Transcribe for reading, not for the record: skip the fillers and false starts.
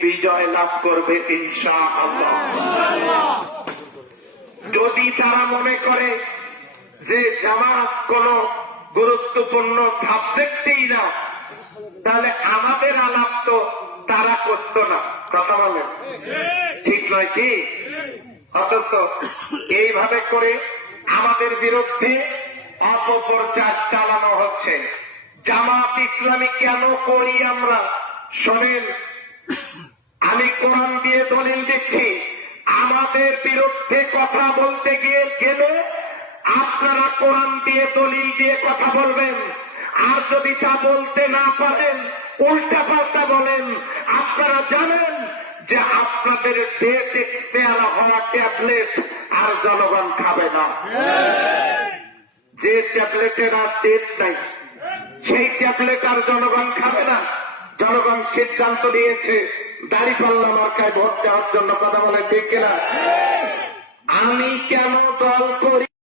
বিজয় লাভ করবে ইনশাআল্লাহ। যদি তারা মনে করে যে জামাত কোন গুরুত্বপূর্ণ সাবজেক্টেই না, তাহলে আমাদের আলাপ তো তারা করত না। কথা বলেন, ঠিক নয় কি? অথচ এইভাবে করে আমাদের বিরুদ্ধে অপপ্রচার চালানো হচ্ছে। জামাত ইসলামী কেন করি আমরা? শোনেন, আমি কোরআন দিয়ে দলিল দিচ্ছি। আমাদের বিরুদ্ধে কথা বলতে গেলে আপনারা কোরআন দিয়ে দলিল দিয়ে কথা বলবেন। আর যদি তা বলতে না পারেন, উল্টা পাল্টা বলেন। আপনারা জানেন যে আপনাদের ডেট এক্সপায়ার হওয়া ট্যাবলেট আর জনগণ খাবে না। যে ট্যাবলেটের আর ডেট নাই, সেই ট্যাবলেট আর জনগণ খাবে না। জনগণ সিদ্ধান্ত নিয়েছে দাঁড়িপাল্লা মার্কায় ভোট দেওয়ার জন্য। কথা বলে ঠিক কিনা? আমি কেন দল করি?